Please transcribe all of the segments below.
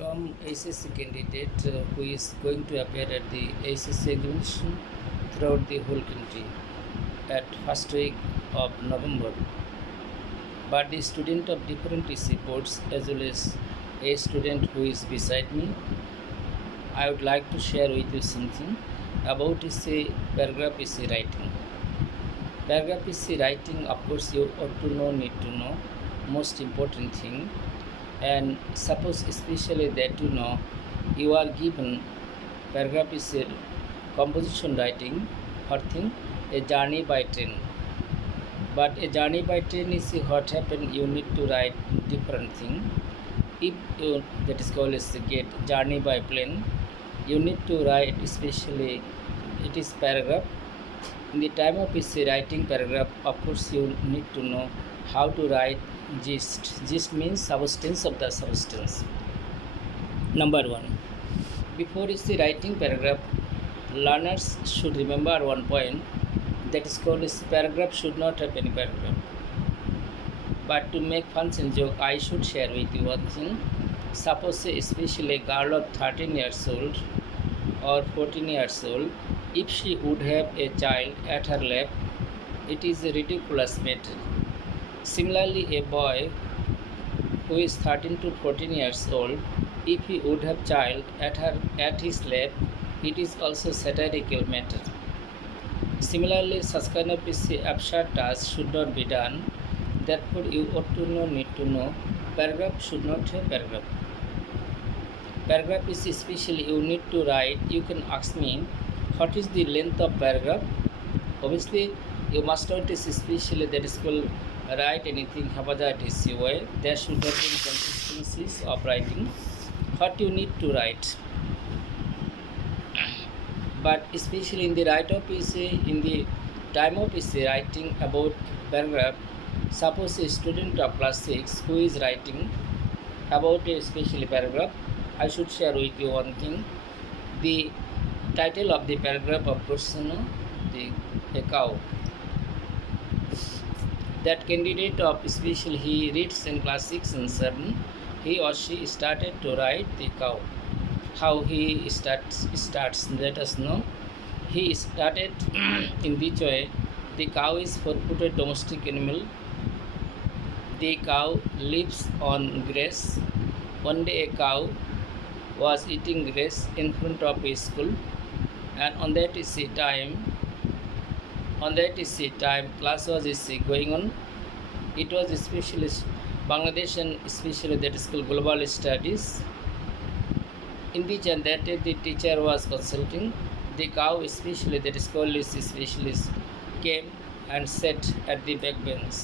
Welcome ACC candidate who is going to appear at the ACC examination throughout the whole country at first week of November. But the student of different EC boards as well as a student who is beside me, I would like to share with you something about EC paragraph EC writing. Paragraph EC writing, of course, you ought to know, need to know, most important thing. And suppose especially that you are given paragraph is a composition writing or thing a journey by train, but a journey by train is what happen, you need to write different thing. If you, that is called as get journey by plane, you need to write especially it is paragraph. In the time of is writing paragraph, of course you need to know how to write gist. Gist means substance of the substance. Number one, before is the writing paragraph, learners should remember one point, that is called as paragraph should not have any paragraph. But to make fun and joke, I should share with you one thing. Suppose especially a girl of 13 years old or 14 years old, if she would have a child at her lap, it is a ridiculous matter. Similarly, a boy who is 13 to 14 years old, if he would have child at his lap, it is also satirical matter. Similarly, such kind of absurd task should not be done. Therefore, you ought to know, need to know, paragraph should not have paragraph. Paragraph is especially you need to write. You can ask me, what is the length of paragraph? Obviously, you must not especially that is called write anything haphazard way. There should have been consistencies of writing what you need to write. But especially in the write up in the time of writing about paragraph, suppose a student of class 6 who is writing about a special paragraph, I should share with you one thing. The title of the paragraph, of course, a cow. That candidate of special he reads in class 6 and 7, he or she started to write the cow. How he starts, let us know. He started in this way. The cow is 4-footed domestic animal. The cow lives on grass. One day a cow was eating grass in front of a school, and on that time class was going on. It was especially Bangladesh and especially that is called global studies. In which and that day the teacher was consulting. The cow especially that is called specialist came and sat at the back bench.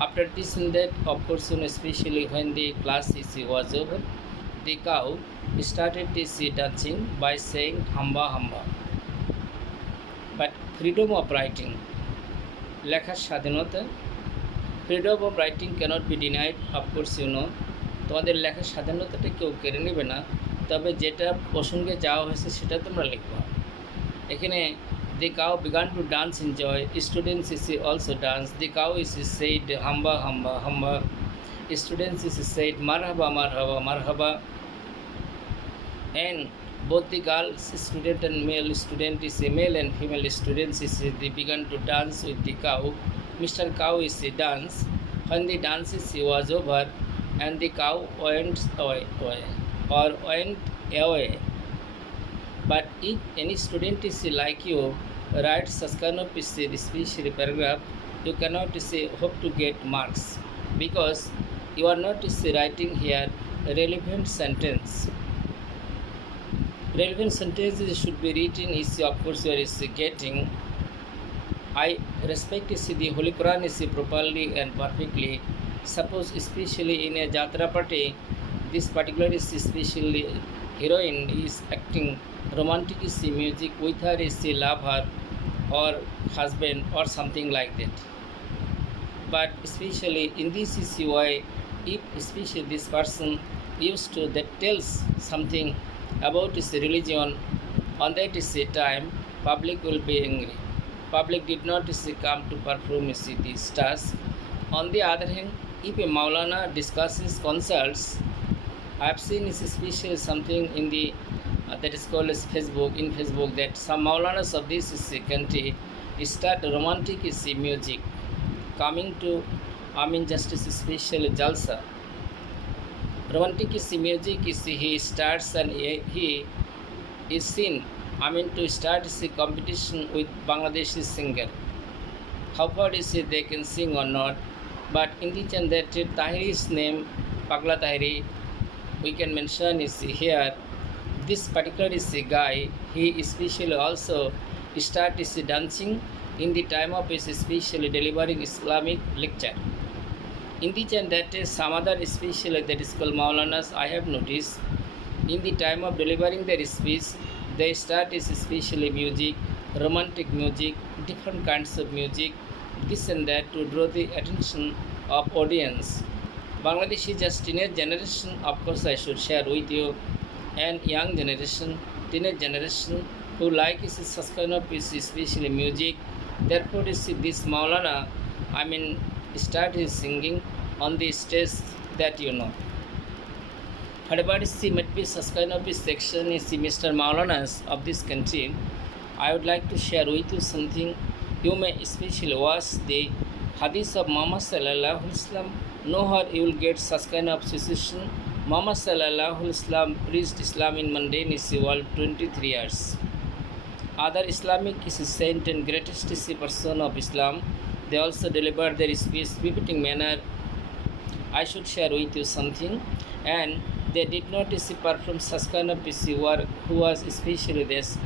After this and that, of course, especially when the class was over, the cow started this dancing by saying hamba hamba. But freedom of writing, লেখার স্বাধীনতা, freedom of writing cannot be denied. Of course, তোমাদের লেখার স্বাধীনতাটা কেউ কেড়ে নেবে না, তবে যেটা প্রসঙ্গে যাওয়া হয়েছে সেটা তোমরা লিখবা। এখানে the cow began to dance in joy. Students also danced. The cow said hamba hamba hamba. Students said marhaba marhaba marhaba. And both the girls student and male student male and female students they began to dance with the cow. Mr. Cow dance. When the dance was over and the cow went away. But if any student is like you write such kind of special paragraph, you cannot hope to get marks, because you are not writing here relevant sentence. Relevant sentences should be written of course you are getting. I respect the Holy Quran properly and perfectly. Suppose especially in a Jatra party, this particular especially heroine is acting romantic music with her lover or husband or something like that. But especially in this why, if especially this person used to that tells something about his religion, on that time public will be angry. Public did not come to perform this task. On the other hand, if a Maulana discusses consults I've seen is especially something in the that is called as Facebook, in Facebook, that some Maulanas of this is country start romantic is music coming to justice special jalsa. Romantic is music is he starts and he is seen to start is competition with Bangladeshi singer. How far is it they can sing or not? But in the chant that Tahiri's name, Pagla Tahiri, we can mention is here. This particular is a guy, he especially also start is dancing in the time of his especially delivering Islamic lecture. In the chant that some other especially that is called Maulanas, I have noticed in the time of delivering their speech, they start is especially music, romantic music, different kinds of music, this and that to draw the attention of audience. Bangladesh is just teenage generation, of course I should share with you, and young generation, teenage generation who like is such kind of is especially music. Therefore is this Maulana, start his singing on the stage that you know. Whatever is the might be such kind of section is the Mr. Maulanas of this country. I would like to share with you something. You may especially watch the Hadith of Muhammad Sallallahu Alaihi Wasallam. Know how you will get such kind of situation. Muhammad Sallallahu Alaihi Wasallam preached Islam in mundane world 23 years. Other Islamic is saint and greatest person of Islam. They also delivered their speech befitting manner. I should share with you something, and they did not perform such kind of work who was especially this,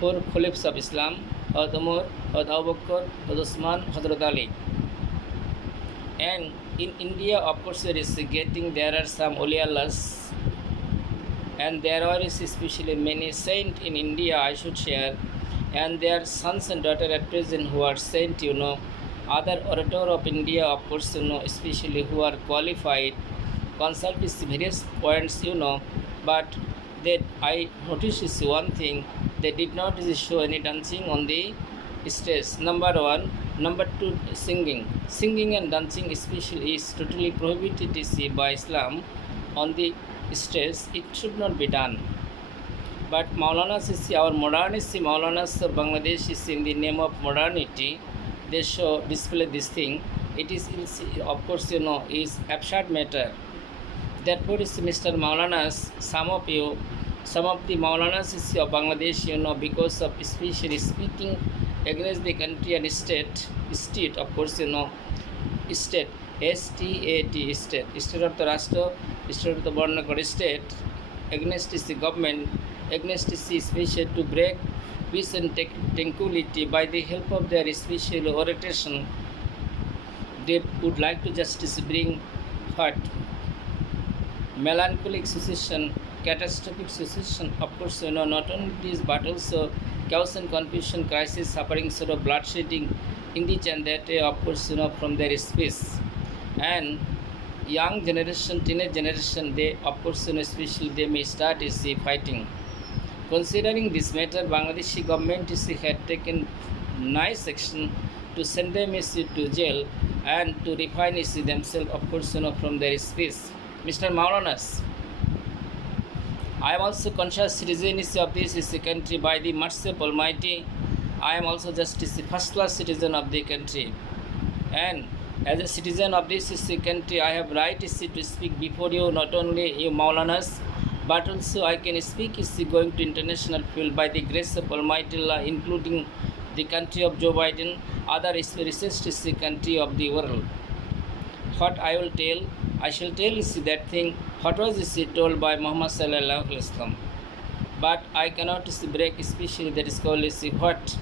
four caliphs of Islam, Hazrat Umar, Hazrat Abu Bakr, Hazrat Usman, Hazrat Ali. And in India, of course, there are some Awliyas, and there are especially many saints in India, I should share, and their sons and daughters at present who are saint, other orator of India, of course, especially who are qualified, consult is various points, but I noticed one thing, they did not show any dancing on the stage, number one. Number two, singing and dancing especially is totally prohibited by Islam on the stage. It should not be done. But Maulanas is our modernity, Maulanas of Bangladesh is in the name of modernity, they display this thing. It is of course is absurd matter. Therefore is Mr. Maulanas, some of the Maulanas is of Bangladesh, because of especially speaking against the country and state, of course, state, S-T-A-T, state of the Rashtra, state of the Barnakar state, against the government, against the especially to break peace and tranquility by the help of their special oration. They would like to just bring what? Melancholic situation, catastrophic situation, of course, not only this but also chaos and confusion, crisis, suffering, sort of bloodshedding in the and that, of course, from their space. And young generation, teenage generation, they, of course, especially they may start fighting. Considering this matter, Bangladeshi government had taken nice action to send them to jail and to refine themselves, of course, from their space. Mr. Maulanas, I am also conscious citizen of this country by the mercy of Almighty. I am also just a first-class citizen of the country, and as a citizen of this country, I have right to speak before you, not only you Maulanas, but also I can speak going to international field by the grace of Almighty Allah, including the country of Joe Biden, other richest country of the world. What I shall tell is that thing, what was told by Muhammad Sallallahu Alaihi Wasallam. But I cannot break, especially that is called what?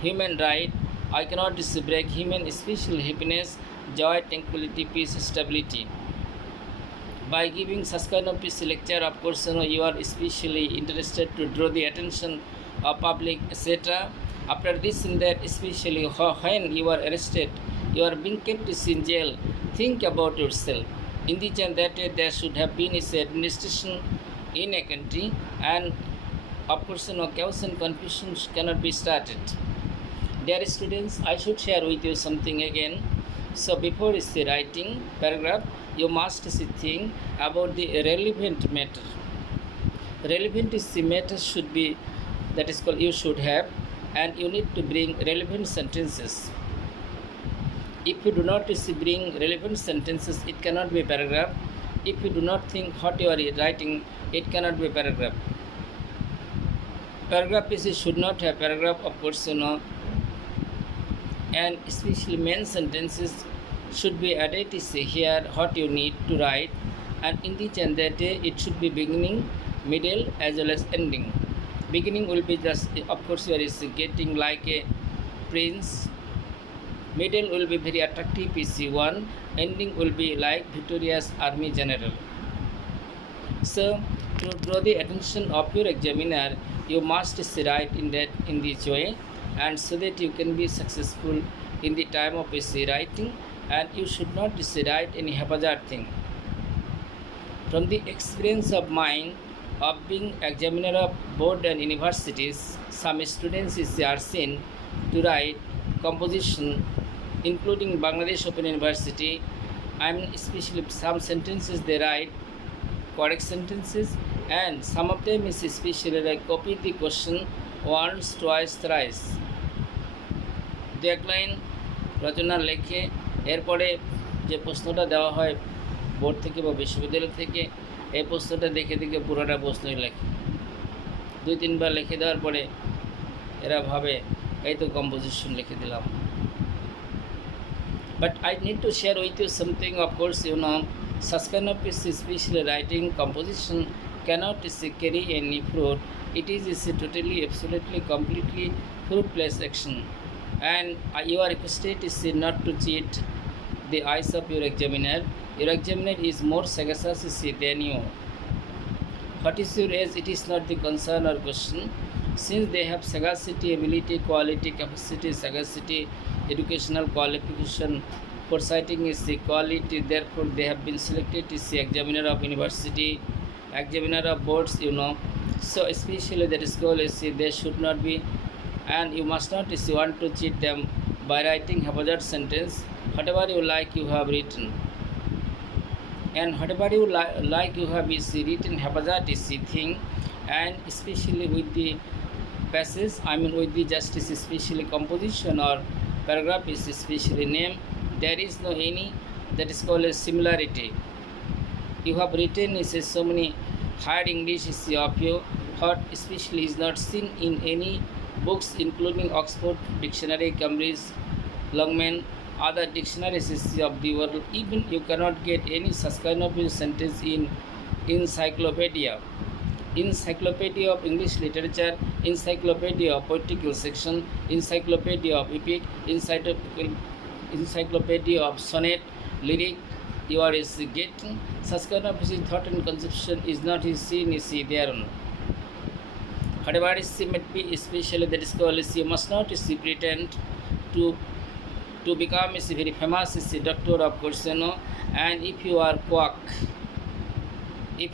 Human right. I cannot break human special happiness, joy, tranquility, peace, stability. By giving such kind of peace lecture, of course, you are especially interested to draw the attention of public, etc. After this and that, especially when you are arrested, you are being kept in jail, think about yourself. In the time that there should have been administration in a country, and of course, chaos and confusion cannot be started. Dear students, I should share with you something again. So before writing paragraph, you must think about the relevant matter. Relevant is the matter should be, that is called you should have, and you need to bring relevant sentences. If you do not bring relevant sentences, it cannot be a paragraph. If you do not think what you are writing, it cannot be a paragraph. Paragraph pieces should not have paragraph, of course, and especially main sentences should be added is here what you need to write, and in the and that it should be beginning, middle as well as ending. Beginning will be just, of course, you are getting like a prince. Middle will be very attractive PC1. Ending will be like victorious army general. So to draw the attention of your examiner, you must write in this way, and so that you can be successful in the time of essay writing, and you should not write any haphazard thing. From the experience of mine of being examiner of board and universities, some students are seen to write composition, including Bangladesh Open University. Especially some sentences they write correct sentences, and some of them is especially like copy the question once, twice, thrice. দু এক line রচনা লেখে এরপরে যে প্রশ্নটা দেওয়া হয় board থেকে বা বিশ্ববিদ্যালয় থেকে, এই প্রশ্নটা দেখে দেখে পুরোটা প্রশ্নই লেখে। 2-3 বার লিখে দেওয়ার পরে এরা ভাবে এই তো কম্পোজিশন লিখে দিলাম। But I need to share with you something, of course, such kind of especially writing composition cannot carry any fruit. It is totally, absolutely, completely fruitless action. And you are requested not to cheat the eyes of your examiner. Your examiner is more sagacious than you. What is your age? It is not the concern or question. Since they have sagacity, ability, quality, capacity, sagacity, educational qualification, foresighting is the quality, therefore they have been selected as the examiner of university, examiner of boards, So especially that is called they should not be, and you must not want to cheat them by writing haphazard sentence. Whatever you like you have written, and whatever you like you have is written haphazard is the thing, and especially with the passage, with the justice, especially composition or paragraph is especially name, there is no any, that is called a similarity. You have written so many hard English of you, what especially is not seen in any books, including Oxford Dictionary, Cambridge, Longman, other dictionaries of the world. Even you cannot get any such kind of sentence in encyclopedia of English literature, encyclopedia of poetical section, encyclopedia of epic, encyclopedia of sonnet, lyric. You are getting such kind of thought and conception is not seen there. Whatever is might be, especially that is called, you must not pretend to become very famous doctor, of course, and if you are quack, you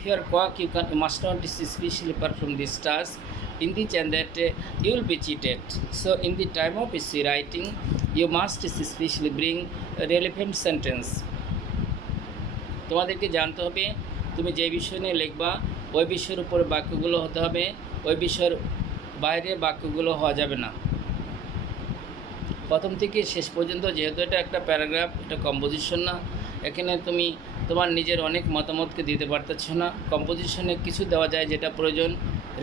must not especially perform this task in the and that you will be cheated. So in the time of essay writing, you must especially bring a relevant sentence. তোমাদেরকে জানতে হবে তুমি যে বিষয় নিয়ে লিখবা ওই বিষয়ের উপর বাক্যগুলো হতে হবে, ওই বিষয়ের বাইরে বাক্যগুলো হওয়া যাবে না। প্রথম থেকে শেষ পর্যন্ত, যেহেতু এটা একটা প্যারাগ্রাফ, এটা কম্পোজিশন না, এখানে তুমি তোমার নিজের অনেক মতামতকে দিতে পারতেছ না। কম্পোজিশনে কিছু দেওয়া যায় যেটা প্রয়োজন,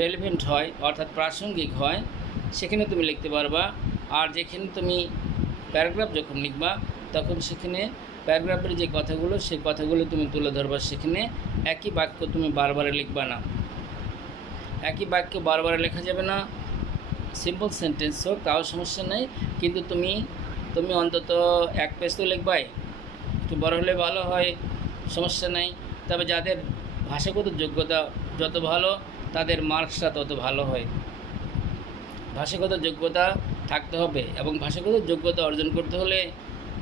রেলেভেন্ট হয়, অর্থাৎ প্রাসঙ্গিক হয়, সেখানে তুমি লিখতে পারবা। আর যেখানে তুমি প্যারাগ্রাফ যখন লিখবা তখন সেখানে প্যারাগ্রাফের যে কথাগুলো সেই কথাগুলো তুমি তুলে ধরবা। সেখানে একই বাক্য তুমি বারবার লিখবা না, একই বাক্য বারবার লেখা যাবে না। সিম্পল সেন্টেন্স হোক তাও সমস্যা নেই, কিন্তু তুমি অন্তত এক পেজ তো লিখবাই, একটু বড় হলে ভালো হয়, সমস্যা নেই। তবে যাদের ভাষাগত যোগ্যতা যত ভালো তাদের মার্কসটা তত ভালো হয়। ভাষাগত যোগ্যতা থাকতে হবে, এবং ভাষাগত যোগ্যতা অর্জন করতে হলে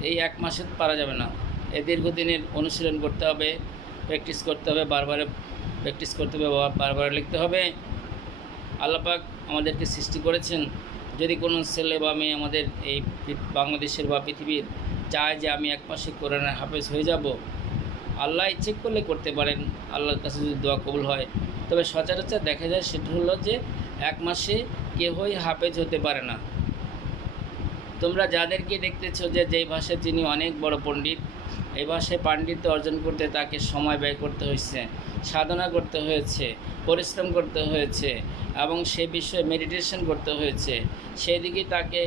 এই 1 মাসে পারা যাবে না, এই দীর্ঘদিনের অনুশীলন করতে হবে, প্র্যাকটিস করতে হবে, বারবার প্র্যাকটিস করতে হবে, বারবার লিখতে হবে। আল্লাহ পাক আমাদেরকে সৃষ্টি করেছেন, যদি কোনো ছেলে বা মেয়ে আমাদের এই বাংলাদেশের বা পৃথিবীর চায় যে আমি 1 মাসে কোরআনের হাফেজ হয়ে যাব, আল্লাহ ইচ্ছে করলে করতে পারেন, আল্লাহর কাছে যদি দোয়া কবুল হয়। তবে সচরাচর দেখা যায় সেটা হলো যে 1 মাসে কেউই হাফেজ হতে পারে না। তোমরা যাদেরকে দেখতেছো যে যেই ভাষায় যিনি অনেক বড় পণ্ডিত, এই ভাষায় পাণ্ডিত্য অর্জন করতে তাকে সময় ব্যয় করতে হয়েছে, সাধনা করতে হয়েছে, পরিশ্রম করতে হয়েছে এবং সে বিষয়ে মেডিটেশন করতে হয়েছে, সেদিকে তাকে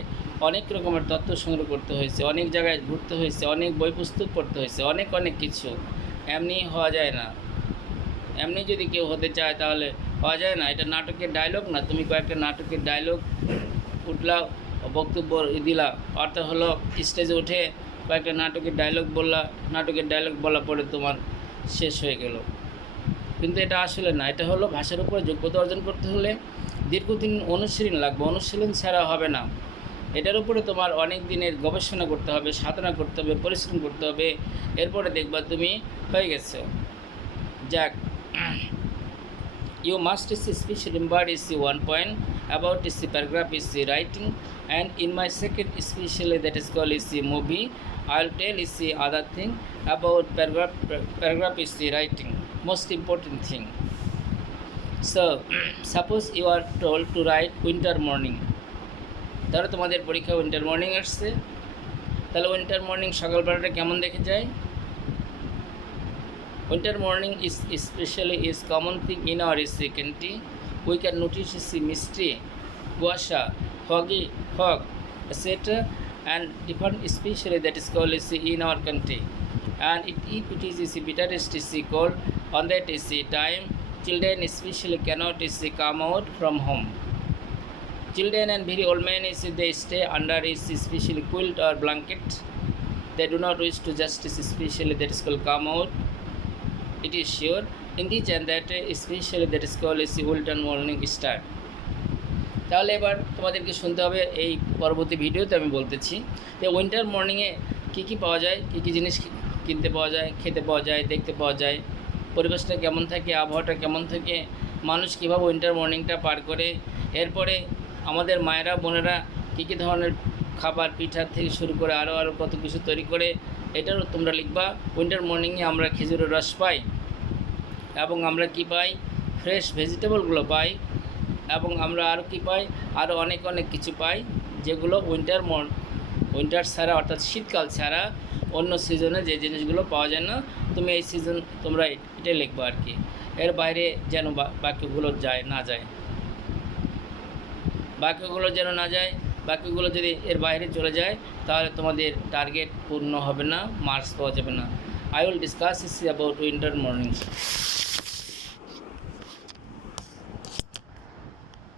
অনেক রকমের তথ্য সংগ্রহ করতে হয়েছে, অনেক জায়গায় ঘুরতে হয়েছে, অনেক বই পুস্তক পড়তে হয়েছে, অনেক কিছু। এমনি হওয়া যায় না। এমনি যদি কেউ হতে চায় তাহলে হওয়া যায় না। এটা নাটকের ডায়লগ না, তুমি কয়েকটা নাটকের ডায়লগ উঠলা, বক্তব্য দিলা, অর্থাৎ হলো স্টেজে উঠে কয়েকটা নাটকের ডায়লগ বললা, নাটকের ডায়লগ বলার পরে তোমার শেষ হয়ে গেল। কিন্তু এটা আসলে না, এটা হলো ভাষার উপরে যোগ্যতা অর্জন করতে হলে দীর্ঘদিন অনুশীলন লাগবে, অনুশীলন ছাড়া হবে না। এটার উপরে তোমার অনেক দিনের গবেষণা করতে হবে, সাধনা করতে হবে, পরিশ্রম করতে হবে, এরপরে দেখবা তুমি হয়ে গেছো। যাক, you must especially remember is the one point about is the paragraph is the writing, and in my second especially that is called is the movie, I'll tell is the other thing about paragraph is the writing, most important thing. So suppose you are told to write winter morning, ধরো তোমাদের পরীক্ষা winter morning আসছে, তাহলে winter morning সকালবেলাটা কেমন দেখে যায়? Winter morning is especially is common thing in our country. We can notice the misty, kuasha, foggy, fog, etc. and different especially that is called is in our country. And if it is bitter is cold, on that is the time children especially cannot is come out from home. Children and very old men is they stay under is especially quilt or blanket. They do not wish to just especially that is called come out. It is sure in this and that especially that is called is winter morning start. তাহলে এবার তোমাদেরকে শুনতে হবে, এই পরবর্তী ভিডিওতে আমি বলতেছি যে উইন্টার মর্নিংয়ে কী কী পাওয়া যায়, কী কী জিনিস কিনতে পাওয়া যায়, খেতে পাওয়া যায়, দেখতে পাওয়া যায়, পরিবেশটা কেমন থাকে, আবহাওয়াটা কেমন থাকে, মানুষ কীভাবে উইন্টার মর্নিংটা পার করে। এরপরে আমাদের মায়েরা বোনেরা কী কী ধরনের খাবার, পিঠা থেকে শুরু করে আরও কত কিছু তৈরি করে, এটাও তোমরা লিখবা। উইন্টার মর্নিংয়ে আমরা খেজুরের রস পাই এবং আমরা কি পাই, ফ্রেশ ভেজিটেবলগুলো পাই, এবং আমরা আরও কী পাই, আরও অনেক কিছু পাই, যেগুলো উইন্টার ছাড়া অর্থাৎ শীতকাল ছাড়া অন্য সিজনে যে জিনিসগুলো পাওয়া যায় না। তুমি এই সিজন তোমরা এটাই লিখবা আর কি, এর বাইরে যেন বাক্যগুলো না যায়, বাক্যগুলো যেন না যায়। বাক্যগুলো যদি এর বাইরে চলে যায় তাহলে তোমাদের টার্গেট পূর্ণ হবে না, মার্কস পাওয়া যাবে না। I will discuss this about winter mornings.